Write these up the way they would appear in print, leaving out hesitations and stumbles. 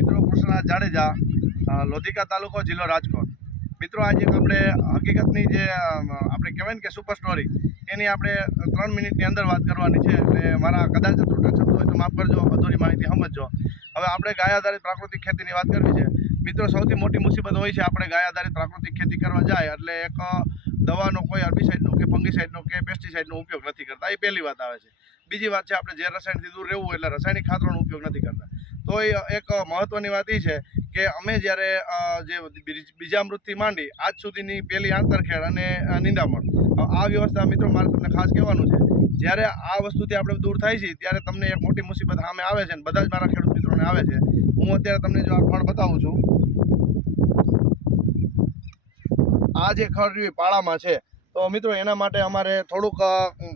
મિત્રો કૃષ્ણનાથ જાડેજા, લોધિકા તાલુકો, જિલ્લો રાજકોટ. મિત્રો આજે આપણે હકીકતની જે આપણે કહેવાય ને કે સુપર સ્ટોરી એની આપણે 3 મિનિટની અંદર વાત કરવાની છે. એટલે મારા કદાચ ત્રુટી થતું હોય તો માફ કરજો, અધૂરી માહિતી સમજજો. હવે આપણે ગાય આધારિત પ્રાકૃતિક ખેતીની વાત કરવી છે. મિત્રો સૌથી મોટી મુસીબત હોય છે આપણે ગાય આધારિત પ્રાકૃતિક ખેતી કરવા જાય એટલે એક દવાનો કોઈ હર્બિસાઇડનો કે ફંગીસાઇડનો કે પેસ્ટિસાઇડનો ઉપયોગ નથી કરતા. એ પહેલી વાત આવે છે. બીજી વાત છે આપણે જે રસાયણથી દૂર રહેવું એટલે રાસાયણિક ખાતરોનો ઉપયોગ નથી કરતા. તો એ એક મહત્ત્વની વાત એ છે કે અમે જ્યારે જે બીજામૃતથી માંડી આજ સુધીની પહેલી આંતરખેડ અને નિંદામણ આ વ્યવસ્થા મિત્રો મારે તમને ખાસ કહેવાનું છે. જ્યારે આ વસ્તુથી આપણે દૂર થાય છે ત્યારે તમને એક મોટી મુસીબત સામે આવે છે અને બધા જ મારા ખેડૂત મિત્રોને આવે છે. હું અત્યારે તમને જો આ ખડ બતાવું છું, આ જે ખડ રહ્યું પાળામાં છે, તો મિત્રો એના માટે અમારે થોડુંક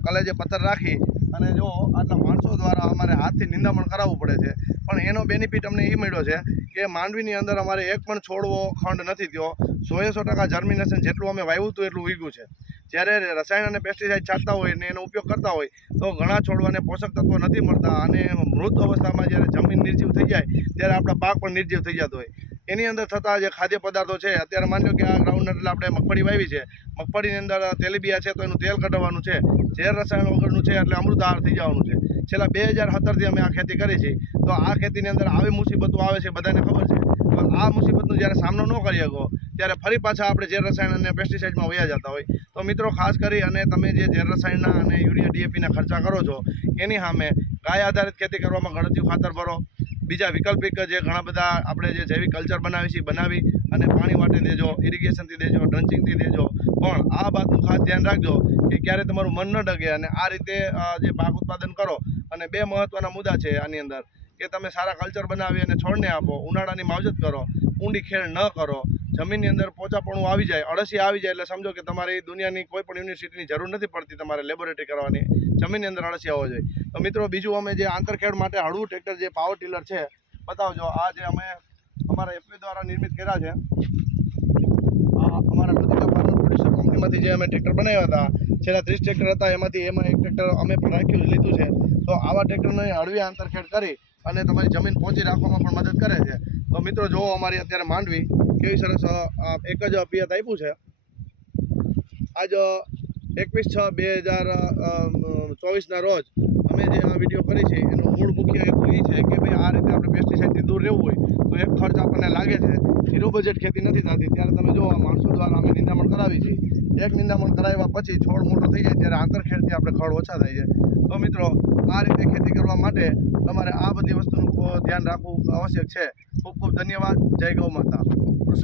કલેજે પથ્થર રાખી અને જો આટલા માણસો દ્વારા અમારે હાથથી નિંદામણ કરાવવું પડે છે. પણ એનો બેનિફિટ અમને એ મળ્યો છે કે માંડવીની અંદર અમારે એક પણ છોડવો ખંડ નથી થયો. 100% જર્મિનેશન જેટલું અમે વાવ્યું હતું એટલું વીગ્યું છે. જ્યારે રસાયણ અને પેસ્ટિસાઇડ છાંટતા હોય ને એનો ઉપયોગ કરતા હોય તો ઘણા છોડવાને પોષક તત્વો નથી મળતા અને મૃત અવસ્થામાં જ્યારે જમીન નિર્જીવ થઈ જાય ત્યારે આપણા પાક પણ નિર્જીવ થઈ જતો હોય. એની અંદર થતા જે ખાદ્ય પદાર્થો છે, અત્યારે માની લો કે આ ગ્રાઉન્ડનટ એટલે આપણે મગફળી વાવી છે, મગફળીની અંદર તેલીબિયા છે તો એનું તેલ કઢાવવાનું છે, ઝેર રસાયણ વગરનું છે એટલે અમૃત આહાર થઈ જવાનું છે. છેલ્લા 2017થી અમે આ ખેતી કરી છે. તો આ ખેતીની અંદર આવી મુસીબતો આવે છે, બધાને ખબર છે. આ મુસીબતનો જ્યારે સામનો ન કરી શકો ત્યારે ફરી પાછા આપણે ઝેર રસાયણ અને પેસ્ટિસાઇડમાં વયા જતા હોય. તો મિત્રો ખાસ કરી અને તમે જે ઝેર રસાયણના અને યુરિયા ડીએપીના ખર્ચા કરો છો એની સામે ગાય આધારિત ખેતી કરવામાં ગળતિયું ખાતર ભરો. બીજા વૈકલ્પિક જે ઘણા બધા આપણે જે જૈવિક કલ્ચર બનાવી છે બનાવી અને પાણી માટે દેજો, ઇરિગેશનથી દેજો, ડ્રન્ચિંગથી દેજો. પણ આ વાતનું ખાસ ધ્યાન રાખજો કે ક્યારે તમારું મન ન ડગે અને આ રીતે જે પાક ઉત્પાદન કરો. અને 2 મહત્ત્વના મુદ્દા છે આની અંદર કે તમે સારા કલ્ચર બનાવી અને છોડને આપો, ઉનાળાની માવજત કરો, ઊંડી ખેડ ન કરો. જમીનની અંદર પોચાપણું આવી જાય, અળસિયા આવી જાય એટલે સમજો કે તમારી દુનિયાની કોઈ પણ યુનિવર્સિટીની જરૂર નથી પડતી તમારે લેબોરેટરી કરવાની. જમીનની અંદર અળસિયા હોવા જોઈએ. તો મિત્રો બીજું અમે જે આંતરખેડ માટે હળવું ટ્રેક્ટર જે પાવર ટીલર છે બતાવજો. આ જે અમે અમારા એફપી દ્વારા નિર્મિત કર્યા છે, આ અમારા લોધિકા ફાર્મર પ્રોડ્યુસર કંપનીમાંથી જે અમે ટ્રેક્ટર બનાવ્યા હતા, છેલ્લા 30 ટ્રેક્ટર હતા એમાં એક ટ્રેક્ટર અમે પણ રાખ્યું લીધું છે. તો આવા ટ્રેક્ટરને હળવી આંતરખેડ કરી અને તમારી જમીન પહોંચી રાખવામાં પણ મદદ કરે છે. તો મિત્રો જો અમારી અત્યારે માંડવી કેવી સરસ એક જ પિયત આપ્યું છે. આજ 21/6/2024ના રોજ અમે જે આ વિડીયો કરી છે એનો મૂળ મુખ્ય હેતુ એ છે કે ભાઈ આ રીતે આપણે પેસ્ટિસાઇડથી દૂર રહેવું હોય તો એક ખર્ચ આપણને લાગે છે, ઝીરો બજેટ ખેતી નથી થતી. ત્યારે તમે જો માણસો દ્વારા અમે નિંદામણ કરાવી છે. એક નિંદામણ કરાવ્યા પછી છોડ મોટો થઈ જાય ત્યારે આંતરખેડથી આપણે ખડ ઓછા થાય છે. તો મિત્રો આ રીતે ખેતી કરવા માટે તમારે આ બધી વસ્તુનું ધ્યાન રાખવું આવશ્યક છે. ખૂબ ખૂબ ધન્યવાદ. જય ગૌ માતા.